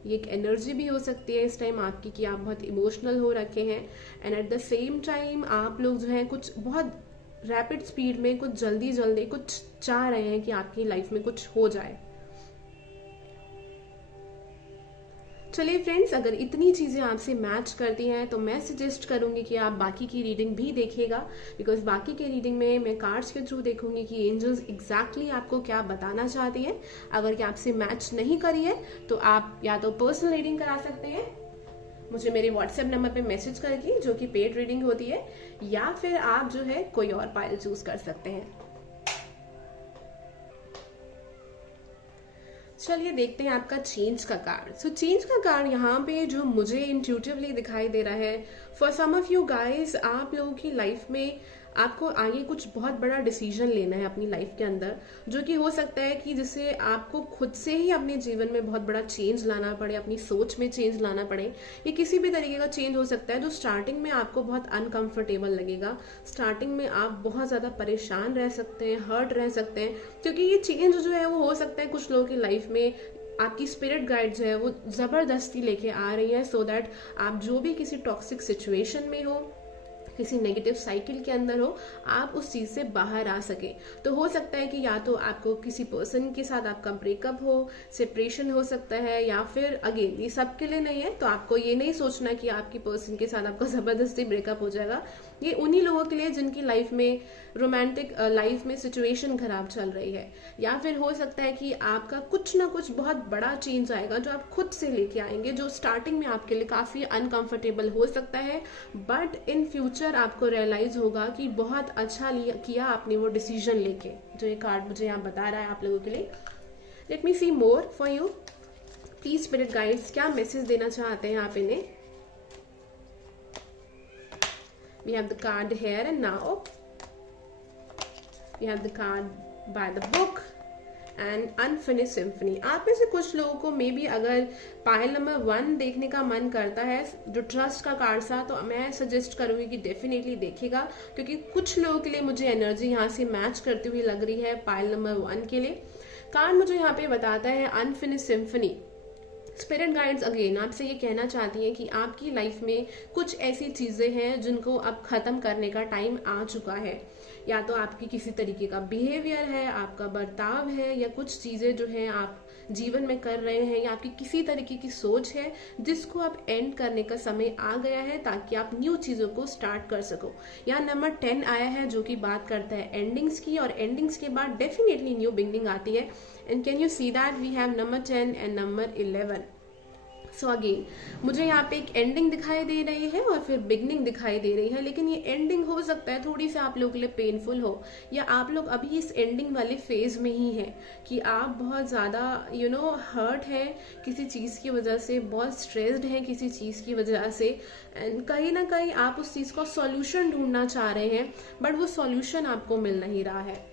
ये एक एनर्जी भी हो सकती है इस टाइम आपकी कि आप बहुत इमोशनल हो रखे हैं, and at the same time आप लोग जो है कुछ बहुत रैपिड स्पीड में, कुछ जल्दी जल्दी कुछ चाह रहे हैं कि आपकी लाइफ में कुछ हो जाए। चलिए फ्रेंड्स, अगर इतनी चीजें आपसे मैच करती हैं तो मैं सजेस्ट करूंगी कि आप बाकी की रीडिंग भी देखिएगा, बिकॉज बाकी के रीडिंग में मैं कार्ड्स के थ्रू देखूंगी कि एंजल्स एग्जैक्टली आपको क्या बताना चाहती है। अगर क्या आपसे मैच नहीं करी है तो आप या तो पर्सनल रीडिंग करा सकते हैं मुझे मेरे व्हाट्सएप नंबर पे मैसेज करके, जो कि पेड रीडिंग होती है, या फिर आप जो है कोई और पाइल चूज कर सकते हैं। चलिए देखते हैं आपका चेंज का कार्ड। सो चेंज का कार्ड यहाँ पे जो मुझे इंट्यूटिवली दिखाई दे रहा है, for some of you guys, आप लोगों की लाइफ में आपको आगे कुछ बहुत बड़ा डिसीजन लेना है अपनी लाइफ के अंदर, जो कि हो सकता है कि जिसे आपको खुद से ही अपने जीवन में बहुत बड़ा चेंज लाना पड़े, अपनी सोच में चेंज लाना पड़े। ये किसी भी तरीके का चेंज हो सकता है जो स्टार्टिंग में आपको बहुत अनकंफर्टेबल लगेगा, स्टार्टिंग में आप बहुत ज्यादा परेशान रह सकते हैं, हर्ट रह सकते हैं, क्योंकि ये चेंज जो है वो हो सकता है कुछ लोगों की लाइफ में आपकी स्पिरिट गाइड जो है वो जबरदस्ती लेके आ रही है, सो दैट आप जो भी किसी टॉक्सिक सिचुएशन में हो, किसी नेगेटिव साइकिल के अंदर हो, आप उस चीज से बाहर आ सके। तो हो सकता है कि या तो आपको किसी पर्सन के साथ आपका ब्रेकअप हो, सेपरेशन हो सकता है, या फिर अगेन ये सबके लिए नहीं है, तो आपको ये नहीं सोचना कि आपकी पर्सन के साथ आपका जबरदस्ती ब्रेकअप हो जाएगा। ये उन्हीं लोगों के लिए जिनकी लाइफ में रोमांटिक लाइफ में सिचुएशन खराब चल रही है। या फिर हो सकता है कि आपका कुछ ना कुछ बहुत बड़ा चेंज आएगा जो आप खुद से लेके आएंगे, जो स्टार्टिंग में आपके लिए काफी अनकंफर्टेबल हो सकता है, बट इन फ्यूचर आपको रियलाइज होगा कि बहुत अच्छा किया आपने वो डिसीजन लेके। जो ये कार्ड मुझे यहाँ बता रहा है आप लोगों के लिए। Let me see more for you. Please spirit guides क्या मैसेज देना चाहते हैं आप इन्हें। We have the card here, and now we have the card by the book and unfinished symphony। आप में से कुछ लोगों को मे बी अगर पाइल नंबर 1 देखने का मन करता है, जो ट्रस्ट का कार्ड था, तो मैं सजेस्ट करूंगी कि डेफिनेटली देखिएगा, क्योंकि कुछ लोगों के लिए मुझे एनर्जी यहाँ से मैच करती हुई लग रही है पाइल नंबर 1 के लिए। कार्ड मुझे यहाँ पे बताता है unfinished symphony. Spirit guides again आपसे ये कहना चाहती हैं कि आपकी लाइफ में कुछ ऐसी चीजें हैं जिनको अब खत्म करने का टाइम आ चुका है। या तो आपकी किसी तरीके का बिहेवियर है, आपका बर्ताव है, या कुछ चीजें जो है आप जीवन में कर रहे हैं, या आपकी किसी तरीके की सोच है जिसको आप एंड करने का समय आ गया है, ताकि आप न्यू चीजों को स्टार्ट कर सको। यहाँ नंबर 10 आया है जो कि बात करता है एंडिंग्स की, और एंडिंग्स के बाद डेफिनेटली न्यू बिगिनिंग आती है। And can you see that we have number 10 and number 11। So again मुझे यहाँ पे एक एंडिंग दिखाई दे रही है और फिर बिगनिंग दिखाई दे रही है, लेकिन ये एंडिंग हो सकता है थोड़ी सी आप लोगों के लिए पेनफुल हो, या आप लोग अभी इस एंडिंग वाले फेज में ही हैं कि आप बहुत ज्यादा हर्ट है किसी चीज की वजह से, बहुत स्ट्रेस्ड है किसी चीज की वजह से, एंड कहीं ना कहीं आप उस चीज का सॉल्यूशन ढूंढना चाह रहे हैं, बट वो सॉल्यूशन आपको मिल नहीं रहा है।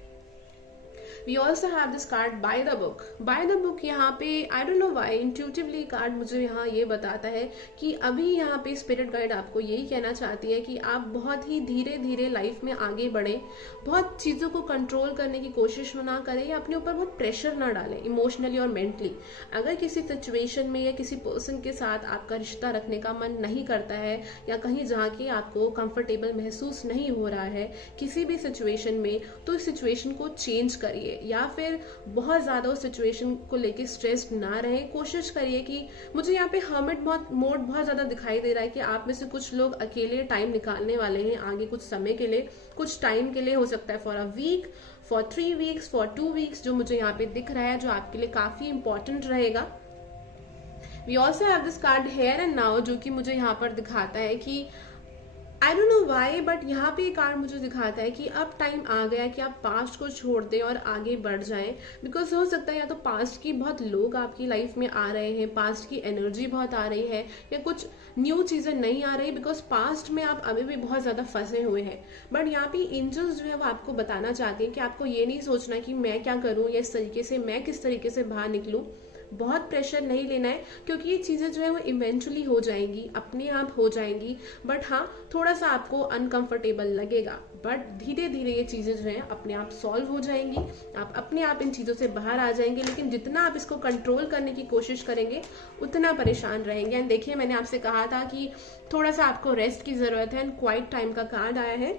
We also have this card by the book। by the book यहाँ पे I don't know why intuitively card मुझे यहाँ ये बताता है कि अभी यहाँ पे स्पिरिट गाइड आपको यही कहना चाहती है कि आप बहुत ही धीरे धीरे लाइफ में आगे बढ़ें, बहुत चीज़ों को कंट्रोल करने की कोशिश ना करें, या अपने ऊपर बहुत प्रेशर ना डालें इमोशनली और मेंटली। अगर किसी सिचुएशन में या किसी पर्सन के साथ आपका रिश्ता रखने का मन नहीं करता है, या कहीं जहाँ के आपको कंफर्टेबल महसूस नहीं हो रहा है किसी भी सिचुएशन में, तो इस सिचुएशन को चेंज करिए, या फिर बहुत ज्यादा उस सिचुएशन को लेके स्ट्रेस्ड ना रहे। कोशिश करिए कि मुझे यहाँ पे हर्मिट मोड बहुत ज्यादा दिखाई दे रहा है कि आप में से कुछ लोग अकेले टाइम निकालने वाले हैं आगे कुछ समय के लिए, कुछ टाइम के लिए, हो सकता है for a week, for 3 weeks, for 2 weeks, जो मुझे यहाँ पे दिख रहा है, जो आपके लिए काफी इंपॉर्टेंट रहेगा। We also have this card here and now, जो कि मुझे यहाँ पर दिखाता है कि I don't know why, but यहाँ पे कार्ड मुझे दिखाता है कि अब टाइम आ गया कि आप पास्ट को छोड़ दें और आगे बढ़ जाएं। बिकॉज हो सकता है या तो पास्ट की बहुत लोग आपकी लाइफ में आ रहे हैं, पास्ट की एनर्जी बहुत आ रही है, या कुछ न्यू चीजें नहीं आ रही, बिकॉज पास्ट में आप अभी भी बहुत ज्यादा फंसे हुए हैं। बट यहाँ पे एंजल्स जो है वो आपको बताना चाहते हैं कि आपको ये नहीं सोचना कि मैं क्या करूँ, या इस तरीके से मैं किस तरीके से बाहर निकलूँ। बहुत प्रेशर नहीं लेना है, क्योंकि ये चीजें जो है वो इवेंचुअली हो जाएंगी, अपने आप हो जाएंगी। बट हाँ, थोड़ा सा आपको अनकंफर्टेबल लगेगा, बट धीरे धीरे ये चीजें जो है अपने आप सॉल्व हो जाएंगी, आप अपने आप इन चीजों से बाहर आ जाएंगे। लेकिन जितना आप इसको कंट्रोल करने की कोशिश करेंगे उतना परेशान रहेंगे। एंड देखिए, मैंने आपसे कहा था कि थोड़ा सा आपको रेस्ट की जरूरत है, एंड क्वाइट टाइम का कार्ड आया है।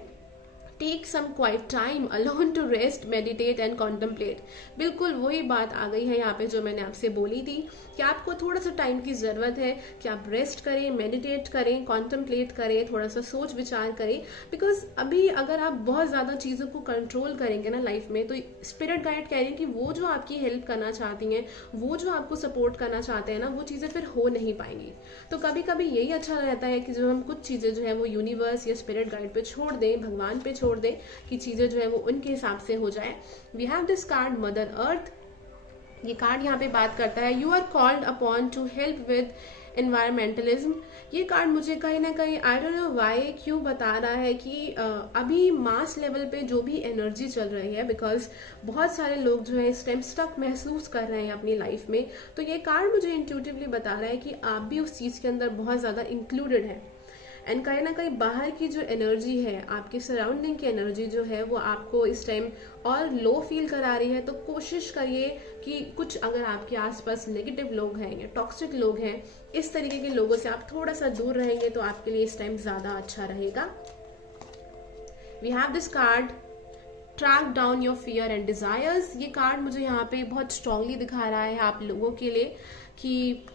Take some quiet time alone to rest, meditate and contemplate. बिल्कुल वही बात आ गई है यहाँ पे जो मैंने आपसे बोली थी कि आपको थोड़ा सा टाइम की जरूरत है कि आप रेस्ट करें, मेडिटेट करें, कॉन्टम्पलेट करें, थोड़ा सा सोच विचार करें। बिकॉज अभी अगर आप बहुत ज्यादा चीजों को कंट्रोल करेंगे ना लाइफ में, तो स्पिरिट गाइड कह रही है कि वो जो आपकी हेल्प करना चाहती हैं, वो जो आपको सपोर्ट करना चाहते हैं ना, वो चीजें फिर हो नहीं पाएंगी। तो कभी कभी यही अच्छा रहता है कि जो हम कुछ चीजें जो है वो यूनिवर्स या स्पिरिट गाइड पे छोड़ दें, भगवान पे छोड़ दें, कि चीजें जो है वो उनके हिसाब से हो जाए। We have this card mother earth. ये कार्ड यहाँ पे बात करता है you are called upon to help with environmentalism. ये कार्ड मुझे कहीं ना कहीं आई डोंट नो व्हाई क्यों बता रहा है कि अभी मास लेवल पे जो भी एनर्जी चल रही है, बिकॉज बहुत सारे लोग जो है इस टाइम स्टक महसूस कर रहे हैं अपनी लाइफ में। तो ये कार्ड मुझे इंट्यूटिवली बता रहा है कि आप भी उस चीज के अंदर बहुत ज्यादा इंक्लूडेड है। एंड कहीं ना कहीं बाहर की जो एनर्जी है, आपकी सराउंडिंग की एनर्जी जो है वो आपको इस टाइम और लो फील करा रही है। तो कोशिश करिए कि कुछ अगर आपके आसपास नेगेटिव लोग हैं या टॉक्सिक लोग हैं, इस तरीके के लोगों से आप थोड़ा सा दूर रहेंगे तो आपके लिए इस टाइम ज्यादा अच्छा रहेगा। We have this card, track down your fear and desires. ये कार्ड मुझे यहाँ पे बहुत स्ट्रांगली दिखा रहा है आप लोगों के लिए कि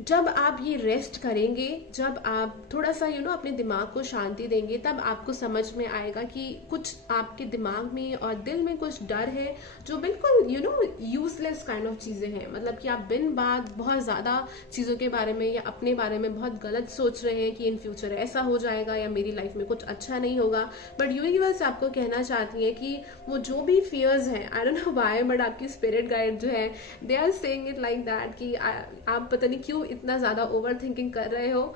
जब आप ये रेस्ट करेंगे, जब आप थोड़ा सा अपने दिमाग को शांति देंगे, तब आपको समझ में आएगा कि कुछ आपके दिमाग में और दिल में कुछ डर है जो बिल्कुल यूजलेस काइंड ऑफ चीजें हैं। मतलब कि आप बिन बात बहुत ज्यादा चीजों के बारे में या अपने बारे में बहुत गलत सोच रहे हैं कि इन फ्यूचर ऐसा हो जाएगा या मेरी लाइफ में कुछ अच्छा नहीं होगा। बट यूनिवर्स आपको कहना चाहती है कि वो जो भी फियर्स हैं, I don't know why, but आपकी स्पिरिट गाइड जो है they are saying it like that कि आप पता नहीं क्यों इतना ज्यादा ओवर थिंकिंग कर रहे हो।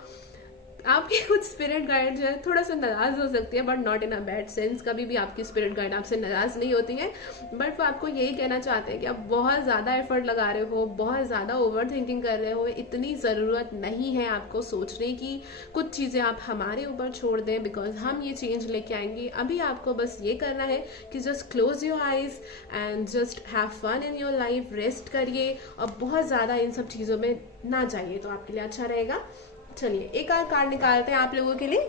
आपकी कुछ स्पिरिट गाइड जो है थोड़ा सा नाराज हो सकती है, but not in a bad sense. कभी भी आपकी स्पिरिट गाइड आपसे नाराज नहीं होती है, बट वो आपको यही कहना चाहते हैं कि आप बहुत ज्यादा एफर्ट लगा रहे हो, बहुत ज्यादा ओवर थिंकिंग कर रहे हो। इतनी जरूरत नहीं है आपको सोचने की। कुछ चीजें आप हमारे ऊपर छोड़ दें, बिकॉज हम ये चेंज लेके आएंगे। अभी आपको बस ये करना है कि just close your eyes and just have fun in your life. Rest करिए और बहुत ज्यादा इन सब चीजों में ना जाइए, तो आपके लिए अच्छा रहेगा। चलिए एक और कार्ड निकालते हैं आप लोगों के लिए।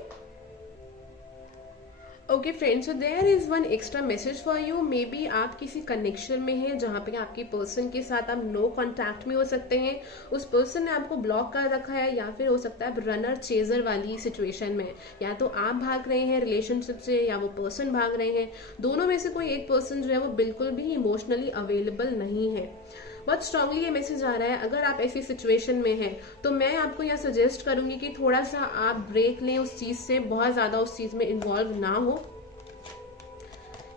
Okay friends, so there is one extra message for you. Maybe आप किसी कनेक्शन में हैं जहां पे आपके पर्सन के साथ आप नो कांटेक्ट में हो सकते हैं। उस पर्सन ने आपको ब्लॉक कर रखा है, या फिर हो सकता है आप रनर चेजर वाली सिचुएशन में, या तो आप भाग रहे हैं रिलेशनशिप से या वो पर्सन भाग रहे हैं। दोनों में से कोई एक पर्सन जो है वो बिल्कुल भी इमोशनली अवेलेबल नहीं है। बहुत स्ट्रांगली ये मैसेज आ रहा है, अगर आप ऐसी सिचुएशन में हैं तो मैं आपको यहाँ सजेस्ट करूंगी कि थोड़ा सा आप ब्रेक लें उस चीज से, बहुत ज्यादा उस चीज में इन्वॉल्व ना हो।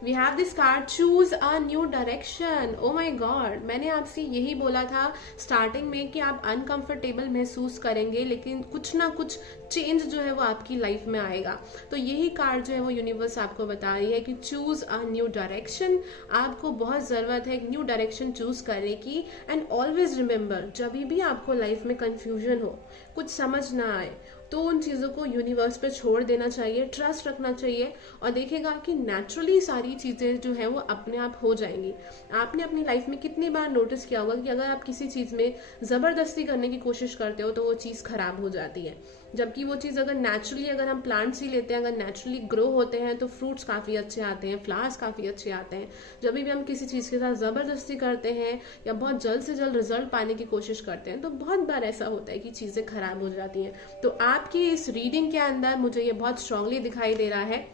We have this card, choose a new direction. Oh my God, मैंने आपसे यही बोला था स्टार्टिंग में कि आप अनकंफर्टेबल महसूस करेंगे, लेकिन कुछ ना कुछ चेंज जो है वो आपकी लाइफ में आएगा। तो यही कार्ड जो है वो यूनिवर्स आपको बता रही है कि चूज अ न्यू डायरेक्शन। आपको बहुत जरूरत है एक न्यू डायरेक्शन चूज करने की। एंड ऑलवेज रिमेंबर, जब भी आपको लाइफ में कंफ्यूजन हो, कुछ समझ ना आए, तो उन चीजों को यूनिवर्स पे छोड़ देना चाहिए, ट्रस्ट रखना चाहिए, और देखेगा कि नेचुरली सारी चीजें जो है वो अपने आप हो जाएंगी। आपने अपनी लाइफ में कितनी बार नोटिस किया होगा कि अगर आप किसी चीज में जबरदस्ती करने की कोशिश करते हो तो वो चीज खराब हो जाती है, जबकि वो चीज अगर नेचुरली, अगर हम प्लांट्स ही लेते हैं, अगर नेचुरली ग्रो होते हैं तो फ्रूट्स काफी अच्छे आते हैं, फ्लावर्स काफी अच्छे आते हैं। जब भी हम किसी चीज के साथ जबरदस्ती करते हैं या बहुत जल्द से जल्द रिजल्ट पाने की कोशिश करते हैं तो बहुत बार ऐसा होता है कि चीजें खराब हो जाती हैं। तो आपकी इस रीडिंग के अंदर मुझे ये बहुत स्ट्रांगली दिखाई दे रहा है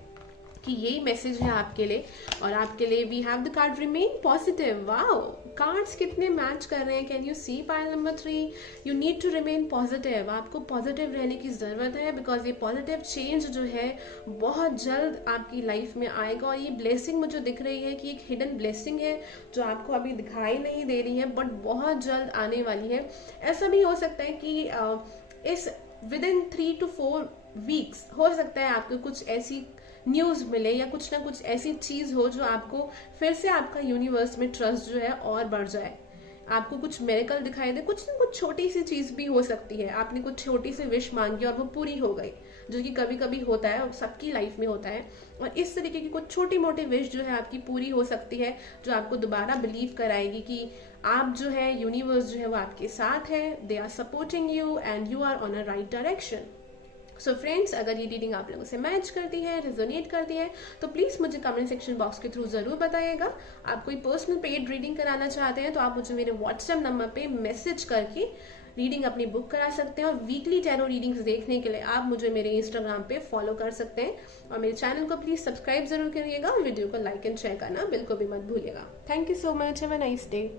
कि यही मैसेज है आपके लिए। और आपके लिए we have the card remain positive. Wow, cards कितने मैच कर रहे हैं। Can you see pile number 3, you need to remain positive. आपको पॉजिटिव रहने की जरूरत है, बिकॉज ये पॉजिटिव चेंज जो है बहुत जल्द आपकी लाइफ में आएगा। और ये ब्लेसिंग मुझे दिख रही है कि एक हिडन ब्लेसिंग है जो आपको अभी दिखाई नहीं दे रही है, बट बहुत जल्द आने वाली है। ऐसा भी हो सकता है कि इस विदिन 3 to 4 वीक्स हो सकता है आपको कुछ ऐसी न्यूज मिले या कुछ ना कुछ ऐसी चीज हो जो आपको फिर से आपका यूनिवर्स में ट्रस्ट जो है और बढ़ जाए। आपको कुछ मेरेकल दिखाई दे, कुछ ना कुछ छोटी सी चीज भी हो सकती है। आपने कुछ छोटी सी विश मांगी और वो पूरी हो गई, जो कि कभी कभी होता है और सबकी लाइफ में होता है। और इस तरीके की कुछ छोटी मोटी विश जो है आपकी पूरी हो सकती है, जो आपको दोबारा बिलीव कराएगी कि आप जो है, यूनिवर्स जो है वो आपके साथ है, they are supporting you and you are on a right direction. So friends, अगर ये रीडिंग आप लोगों से मैच करती है, रेजोनेट करती है, तो प्लीज मुझे कमेंट सेक्शन बॉक्स के थ्रू जरूर बताइएगा। आप कोई पर्सनल पेड रीडिंग कराना चाहते हैं तो आप मुझे मेरे व्हाट्सएप नंबर पे मैसेज करके रीडिंग अपनी बुक करा सकते हैं। और वीकली टैरो रीडिंग्स देखने के लिए आप मुझे मेरे इंस्टाग्राम पे फॉलो कर सकते हैं। और मेरे चैनल को प्लीज सब्सक्राइब जरूर करिएगा और वीडियो को लाइक एंड शेयर करना बिल्कुल भी मत भूलिएगा। Thank you so much, have a nice day.